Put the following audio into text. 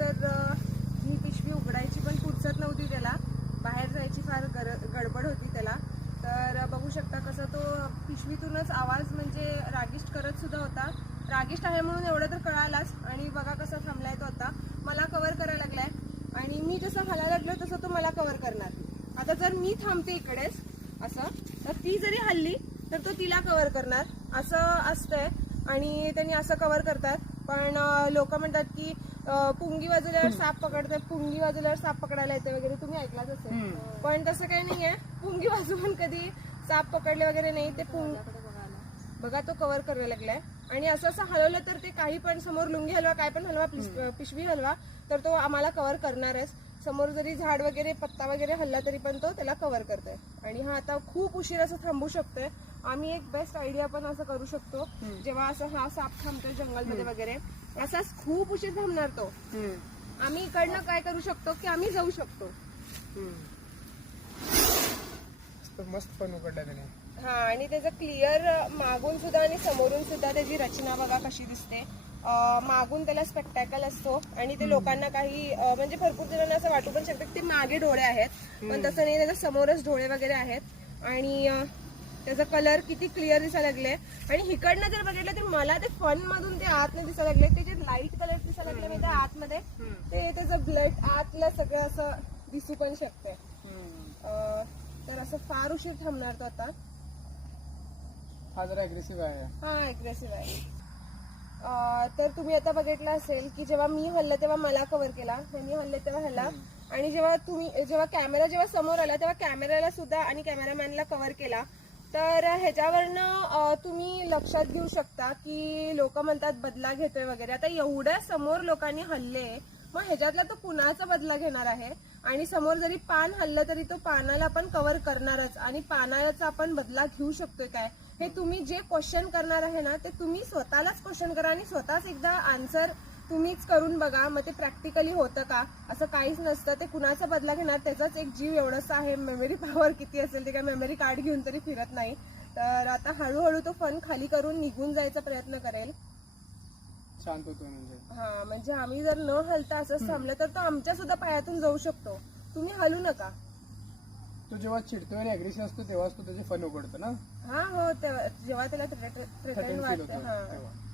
तर ही पिशवी उघडायची पण फुरसत नव्हती त्याला, बाहेर जायची फार गडबड होती त्याला. तर बघू शकता कसं तो पिशवीतूनच आवाज म्हणजे रागिष्ट करत सुद्धा होता. रागिष्ट आहे म्हणून एवढं तर कळालाच. आणि बघा कसा थांबलाय तो, आता मला कव्हर करायला लागलाय आणि मी जसं हलायला लागलो तसं तो मला कव्हर करणार. आता जर मी थांबते इकडेच असं, तर ती जरी हल्ली तर तो तिला कव्हर करणार, असं असतंय. आणि त्यांनी असं कव्हर करतात. पण लोक म्हणतात की पुंगी वाजवल्यावर साप पकडतात, पुंगी वाजवल्यावर साप पकडायला येते वगैरे, तुम्ही ऐकलाच असेल. पण तसं काही नाहीये, पुंगी वाजवून कधी साप पकडले वगैरे नाही. ते बघा तो कव्हर करायला लागलाय. आणि असं असं हलवलं तर ते काही पण, समोर लुंगी हलवा, काय पण हलवा, पिशवी हलवा, तर तो आम्हाला कव्हर करणारच. समोर जरी झाड वगैरे पत्ता वगैरे हल्ला तरी पण तो त्याला कव्हर करतोय. आणि हा आता खूप उशीर असं थांबू शकतोय. आम्ही एक बेस्ट आयडिया पण असं करू शकतो, जेव्हा असं हा साप थांबतोय जंगलमध्ये वगैरे, असाच खूप उशीर थांबणार तो. आम्ही इकडनं काय करू शकतो की आम्ही जाऊ शकतो. मस्त पण उघडला त्याने. हा, आणि त्याचं क्लिअर मागून सुद्धा आणि समोरून सुद्धा त्याची रचना बघा कशी दिसते. मागून त्याला स्पेक्टॅकल असतो आणि ते लोकांना काही म्हणजे भरपूर जणांना असं वाटू पण शकतं की ते मागे डोळे आहेत, पण तसं नाही, त्याच्या समोरच डोळे वगैरे आहेत. आणि त्याचा कलर किती क्लिअर दिसायला लागले. आणि इकडनं जर बघितलं तर मला ते फन मधून ते आतमध्ये दिसायला लागले, त्याचे लाईट कलर दिसायला लागले मी त्या आतमध्ये, ते त्याचं ब्लड आतलं सगळं असं दिसू पण शकते. तर असं फार उशीर थांबणार तो आता. हा जरा अग्रेसिव्ह आहे. हा अग्रेसिव्ह आहे. तर तुम्ही आता बघितलं असेल की जेव्हा मी हल्लं तेव्हा मला कव्हर केला, मी हल्ले तेव्हा हल्ला. आणि जेव्हा कॅमेरा समोर आला तेव्हा कॅमेराला सुद्धा आणि कॅमेरामॅनला कव्हर केला. तर ह्याच्यावरनं तुम्ही लक्षात घेऊ शकता की लोक म्हणतात बदला घेतोय वगैरे. आता एवढ्या समोर लोकांनी हल्ले, मग ह्याच्यातला तो कुणाचा बदला घेणार आहे. आणि समोर जरी पान हल्लं तरी तो पानाला पण कव्हर करणारच. आणि पानाचा आपण बदला घेऊ शकतोय काय, हे तुम्ही जे क्वेश्चन करणार आहे ना, ते तुम्ही स्वतःलाच क्वेश्चन करा आणि स्वतःच एकदा आन्सर तुम्हीच करून बघा. मग ते प्रॅक्टिकली होतं का, असं काहीच नसतं. ते कुणाचा बदला घेणार, त्याचाच एक जीव एवढंच आहे. मेमरी पॉवर किती असेल, ते काय मेमरी कार्ड घेऊन तरी फिरत नाही. तर आता हळूहळू तो फन खाली करून निघून जायचा प्रयत्न करेल. शांत होतो म्हणजे. हा, म्हणजे आम्ही जर न हलता असंच थांबलं तर तो आमच्या सुद्धा पायातून जाऊ शकतो. तुम्ही हलू नका. तो जेव्हा चिडतोय आणि अग्रेसिव्ह असतो तेव्हाच तो त्याचे फन उघडतो ना. हा हो, जेव्हा त्याला थ्रेटन वाटतं.